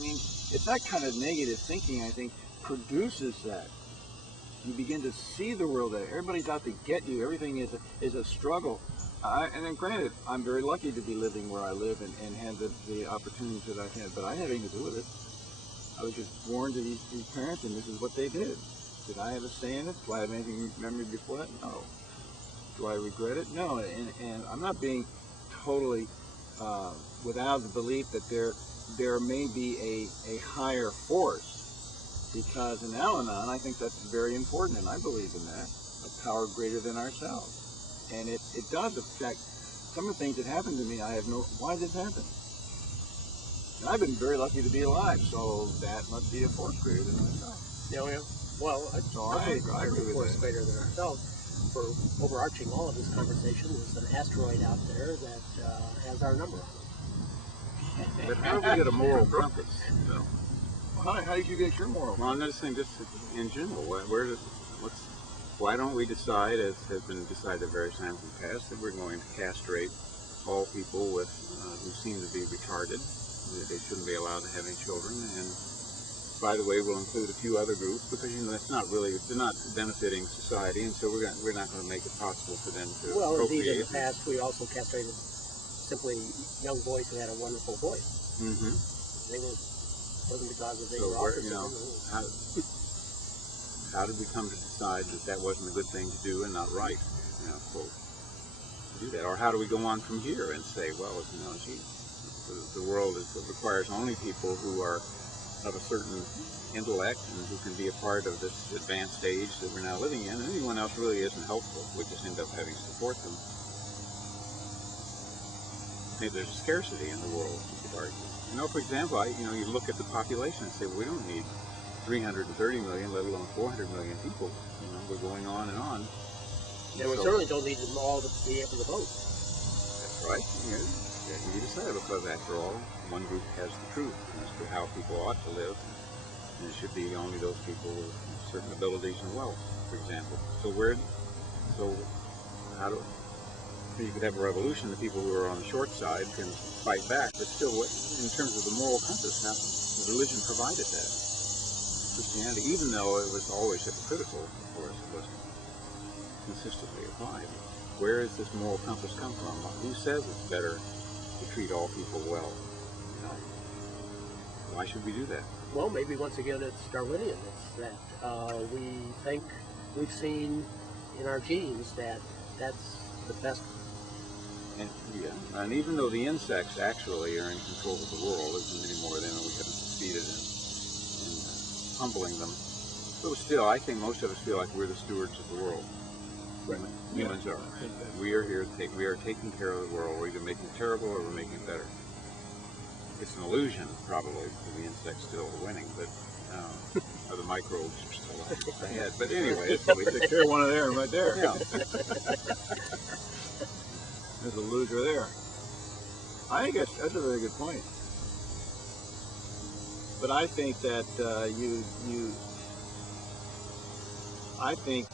I mean, it's that kind of negative thinking, I think, produces that. You begin to see the world that everybody's out to get you. Everything is a struggle. And then granted, I'm very lucky to be living where I live and have the opportunities that I've had, but I had anything to do with it. I was just born to these parents, and this is what they did. Did I have a say in it? Do I have anything memory before that? No. Do I regret it? No. And I'm not being totally without the belief that there may be a higher force, because in Al-Anon, I think that's very important, and I believe in that, a power greater than ourselves. And it does affect some of the things that happened to me. I have no, why did this happen? And I've been very lucky to be alive, so that must be a force greater than myself. Yeah, well, I agree with force that. greater than ourselves. For overarching all of this conversation is an asteroid out there that has our number on it. But how do we get a moral compass? So, How did you get your moral? well, I'm not saying just in general. Why don't we decide, as has been decided at various times in the past, that we're going to castrate all people with who seem to be retarded? They shouldn't be allowed to have any children. And by the way, we'll include a few other groups because that's not really, they're not benefiting society, and so we're not going to make it possible for them to Well, procreate. indeed, in the past, we also castrated simply young boys who had a wonderful voice. Mm-hmm. They were. Wasn't because of they So were autistic. how did we come to decide that that wasn't a good thing to do and not right? Quote, to do that, or how do we go on from here and say, well, gee, the world requires only people who are of a certain intellect and who can be a part of this advanced age that we're now living in, and anyone else really isn't helpful. We just end up having to support them. Maybe there's a scarcity in the world, you could argue. For example, you look at the population and say, well, we don't need 330 million, let alone 400 million people. We're going on and on. And we certainly don't need them all to be able to vote. That's right. You decide, because after all, one group has the truth as to how people ought to live, and it should be only those people with certain abilities and wealth, for example. So you could have a revolution. The people who are on the short side can fight back, but still, in terms of the moral compass, now, religion provided that. Christianity, even though it was always hypocritical, of course, it wasn't consistently applied. Where does this moral compass come from? Who says it's better to treat all people well? Why should we do that? Well, maybe once again it's Darwinian. It's that we think we've seen in our genes that that's the best. And even though the insects actually are in control of the world, isn't any more than we haven't succeeded in humbling them. But still, I think most of us feel like we're the stewards of the world. Right. Humans are. We are here we are taking care of the world. We're either making it terrible or we're making it better. It's an illusion, probably, for the insects still winning, but or the microbes are still ahead. But anyway, we take care of one of them right there. Yeah. There's a loser there. I think that's a very good point. But I think that I think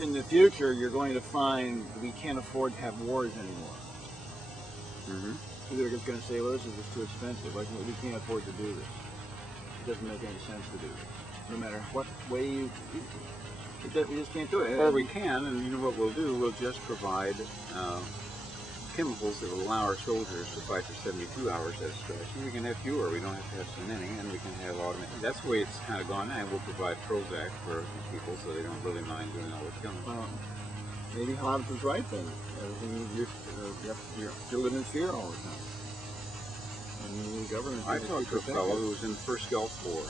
in the future you're going to find we can't afford to have wars anymore. Mm-hmm. They're just going to say, well, this is just too expensive. Like, we can't afford to do this. It doesn't make any sense to do this. No matter what way we just can't do it. Or we can, and what we'll do? We'll just provide chemicals that will allow our soldiers to fight for 72 hours at a stretch. And we can have fewer. We don't have to have so many, and we can have automated. That's the way it's kind of gone now. We'll provide Prozac for people so they don't really mind doing all the killing. Maybe Hobbes was right then. You're still living in fear all the time. And the government. I talked to a fellow who was in the first Gulf War,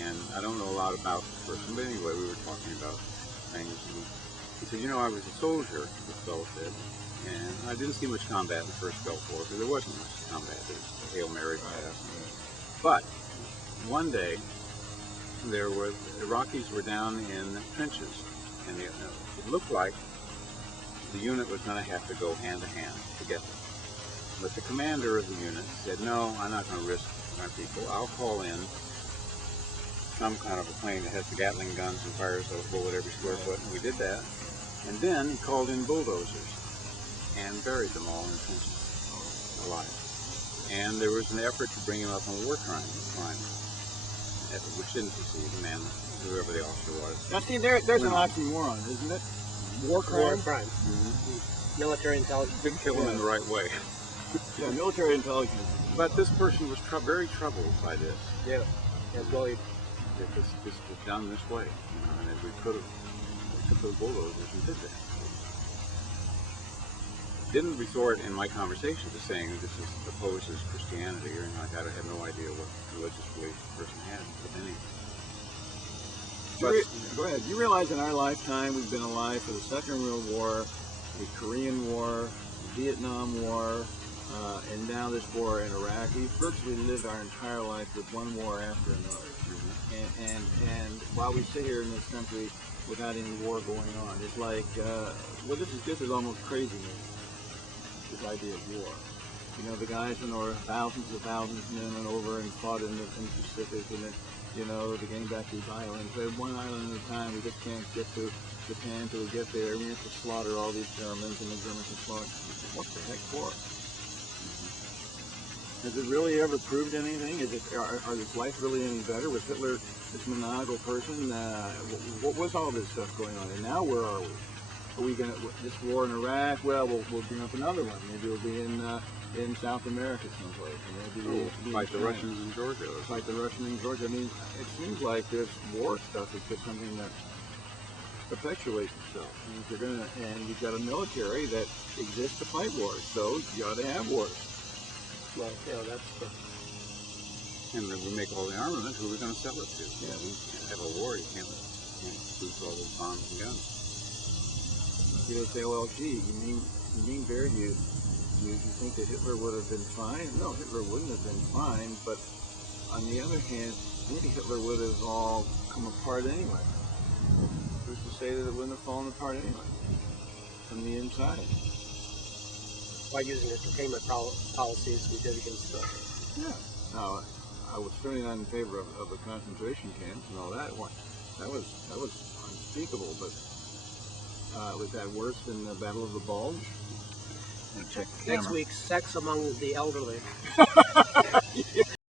and I don't know a lot about this person, but anyway, we were talking about things. And he said, I was a soldier, this fellow said, and I didn't see much combat in the first Gulf War, because there wasn't much combat. There was a Hail Mary pass. But one day, the Iraqis were down in trenches, and it looked like the unit was going to have to go hand to hand to get them. But the commander of the unit said, no, I'm not going to risk my people. I'll call in some kind of a plane that has the Gatling guns and fires a bullet every square foot, and we did that. And then he called in bulldozers and buried them all in trenches alive. and there was an effort to bring him up on war crime, which didn't succeed. The man, whoever the officer was. Now, see, there's an oxymoron, isn't it? War crime. War crime. Military intelligence. Didn't kill him in the right way. Yeah, military intelligence. But this person was very troubled by this. Yeah. And really, That this was done this way, and that we took those bulldozers and did that. Didn't resort in my conversation to saying that this is opposes Christianity or anything like that. I had no idea what religious belief the person had, if any. Go ahead. You realize in our lifetime we've been alive for the Second World War, the Korean War, the Vietnam War, and now this war in Iraq. We've virtually lived our entire life with one war after another. And while we sit here in this country without any war going on, it's like, well, this is almost crazy to me, this idea of war. You know, the guys in there, thousands of men went over and fought in the Pacific, and then, you know, they're getting back to these islands. They're one island at a time. We just can't get to Japan till we get there. We have to slaughter all these Germans, and the Germans can slaughter. What the heck for? Has it really ever proved anything? Is life really any better? Was Hitler this maniacal person? What was all this stuff going on? And now where are we? Are we going to this war in Iraq? Well, we'll bring up another one. Maybe we'll be in South America someplace. Maybe we'll be Fight the Russians in Georgia. Fight the Russians in Georgia. I mean, it seems like this war stuff is just something that perpetuates itself. And if you're and you've got a military that exists to fight wars, so you ought to have wars. well, you know, that's the, And then we make all the armament, who are we going to sell it to? Yeah. We can't have a war, you can't produce all those bombs and guns. You say, well, gee, you mean Baird, you think that Hitler would have been fine? No, Hitler wouldn't have been fine, but on the other hand, maybe Hitler would have all come apart anyway. Who's to say that it wouldn't have fallen apart anyway, from the inside? by using entertainment policies we did against the... Yeah. Now, I was certainly not in favor of the concentration camps and all that. That was unspeakable, but was that worse than the Battle of the Bulge? And check the Next camera. week, sex among the elderly. Yeah.